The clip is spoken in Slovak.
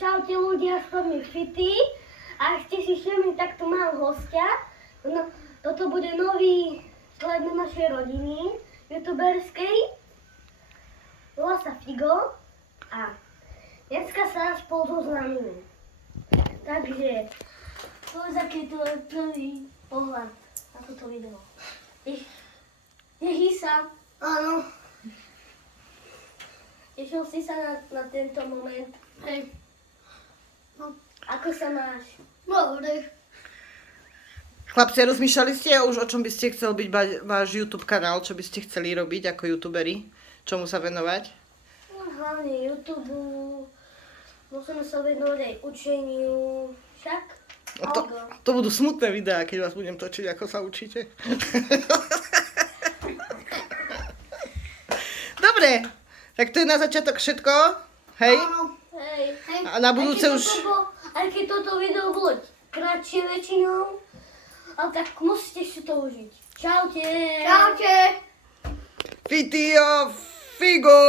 Čaute ľudia, som mi Fity a ešte si všimli, tak tu mám hostia. No, toto bude nový člen našej rodiny, youtuberskej. Volá sa Figo a dneska sa spolu zoznámime. Takže, povedz, aký to je prvý pohľad na toto video. Teší sa? Áno. Tešil si sa na tento moment? Hej. No. Ako sa máš? Dobre. Chlapci, rozmýšľali ste už, o čom by ste chceli byť váš YouTube kanál, čo by ste chceli robiť ako youtuberi? Čomu sa venovať? No, hlavne YouTube. Musíme sa venovať aj učeniu. Však? To budú smutné videá, keď vás budem točiť, ako sa učíte. Dobre, tak to je na začiatok všetko. Hej? Áno. Hej. A na budúce už... Aj keď toto video bolo kratšie väčšinou, ale tak musíte si to užiť. Čaute. Čaute. Fity a Figo!